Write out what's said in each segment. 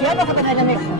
Siapa sebenarnya Mirsa?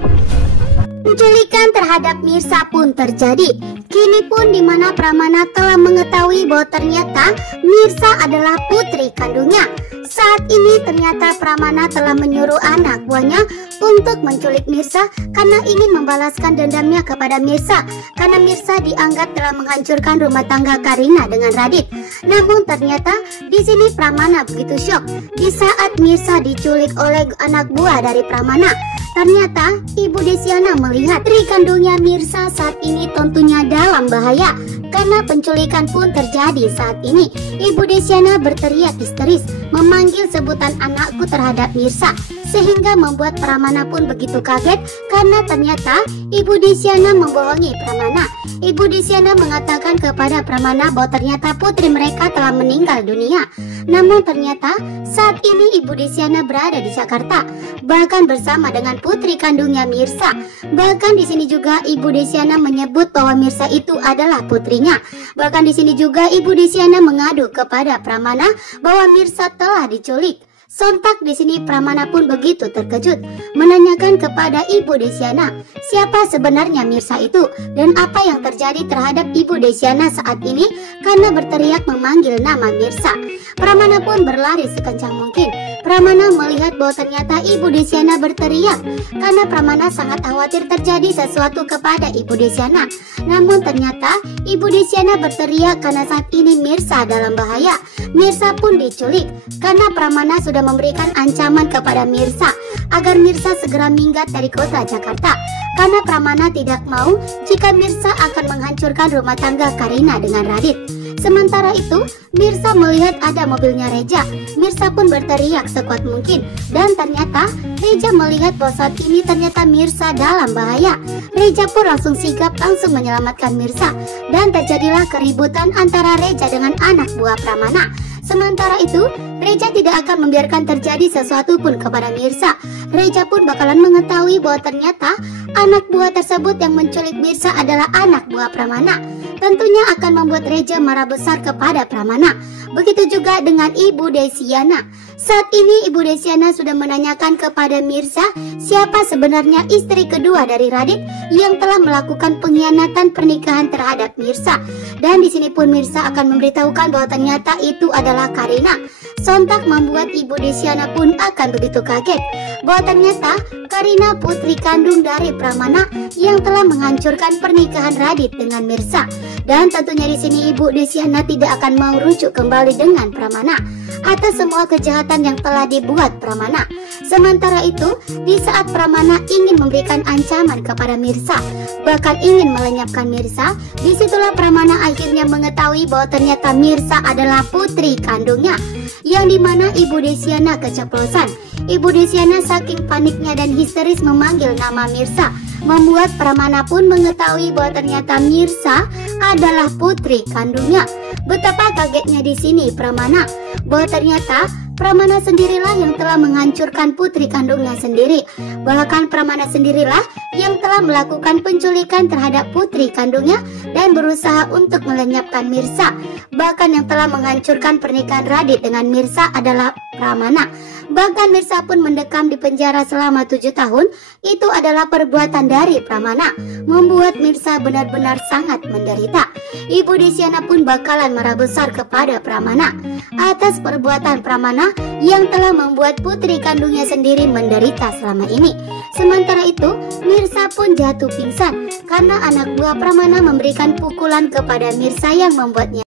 Penculikan terhadap Mirsa pun terjadi. Kini pun di mana Pramana telah mengetahui bahwa ternyata Mirsa adalah putri kandungnya. Saat ini ternyata Pramana telah menyuruh anak buahnya untuk menculik Mirsa karena ingin membalaskan dendamnya kepada Mirsa, karena Mirsa dianggap telah menghancurkan rumah tangga Karina dengan Radit. Namun ternyata di sini Pramana begitu syok di saat Mirsa diculik oleh anak buah dari Pramana. Ternyata Ibu Desyana melihat putri kandungnya Mirsa saat ini tentunya dalam bahaya karena penculikan pun terjadi saat ini. Ibu Desyana berteriak histeris memanggil sebutan anakku terhadap Mirsa, sehingga membuat Pramana pun begitu kaget karena ternyata Ibu Desyana membohongi Pramana. Ibu Desyana mengatakan kepada Pramana bahwa ternyata putri mereka telah meninggal dunia. Namun ternyata saat ini Ibu Desyana berada di Jakarta, bahkan bersama dengan putri kandungnya Mirsa. Bahkan di sini juga Ibu Desyana menyebut bahwa Mirsa itu adalah putrinya. Bahkan di sini juga Ibu Desyana mengadu kepada Pramana bahwa Mirsa telah diculik. Sontak di sini Pramana pun begitu terkejut menanyakan kepada Ibu Desyana siapa sebenarnya Mirsa itu dan apa yang terjadi terhadap Ibu Desyana saat ini karena berteriak memanggil nama Mirsa. Pramana pun berlari sekencang mungkin. Pramana melihat bahwa ternyata Ibu Desyana berteriak karena Pramana sangat khawatir terjadi sesuatu kepada Ibu Desyana. Namun ternyata Ibu Desyana berteriak karena saat ini Mirsa dalam bahaya. Mirsa pun diculik karena Pramana sudah memberikan ancaman kepada Mirsa agar Mirsa segera minggat dari kota Jakarta karena Pramana tidak mau jika Mirsa akan menghancurkan rumah tangga Karina dengan Radit. Sementara itu, Mirsa melihat ada mobilnya Reja. Mirsa pun berteriak sekuat mungkin dan ternyata Reja melihat bahwa saat ini ternyata Mirsa dalam bahaya. Reja pun langsung sigap langsung menyelamatkan Mirsa dan terjadilah keributan antara Reja dengan anak buah Pramana. Sementara itu, Reja tidak akan membiarkan terjadi sesuatu pun kepada Mirsa. Reja pun bakalan mengetahui bahwa ternyata anak buah tersebut yang menculik Mirsa adalah anak buah Pramana. Tentunya akan membuat Reja marah besar kepada Pramana. Begitu juga dengan Ibu Desyana. Saat ini Ibu Desyana sudah menanyakan kepada Mirsa siapa sebenarnya istri kedua dari Radit yang telah melakukan pengkhianatan pernikahan terhadap Mirsa. Dan di sini pun Mirsa akan memberitahukan bahwa ternyata itu adalah Karina. Sontak membuat Ibu Desyana pun akan begitu kaget bahwa ternyata Karina putri kandung dari Pramana yang telah menghancurkan pernikahan Radit dengan Mirsa. Dan tentunya di sini Ibu Desyana tidak akan mau rujuk kembali dengan Pramana atas semua kejahatan yang telah dibuat Pramana. Sementara itu, di saat Pramana ingin memberikan ancaman kepada Mirsa, bahkan ingin melenyapkan Mirsa, disitulah Pramana akhirnya mengetahui bahwa ternyata Mirsa adalah putri kandungnya, yang dimana Ibu Desyana keceplosan. Ibu Desyana saking paniknya dan histeris memanggil nama Mirsa, membuat Pramana pun mengetahui bahwa ternyata Mirsa adalah putri kandungnya. Betapa kagetnya di sini Pramana bahwa ternyata Pramana sendirilah yang telah menghancurkan putri kandungnya sendiri. Bahkan Pramana sendirilah yang telah melakukan penculikan terhadap putri kandungnya dan berusaha untuk melenyapkan Mirsa. Bahkan yang telah menghancurkan pernikahan Radit dengan Mirsa adalah Pramana. Bahkan Mirsa pun mendekam di penjara selama 7 tahun. Itu adalah perbuatan dari Pramana, membuat Mirsa benar-benar sangat menderita. Ibu Desyana pun bakalan marah besar kepada Pramana atas perbuatan Pramana yang telah membuat putri kandungnya sendiri menderita selama ini. Sementara itu, Mirsa pun jatuh pingsan karena anak buah Pramana memberikan pukulan kepada Mirsa yang membuatnya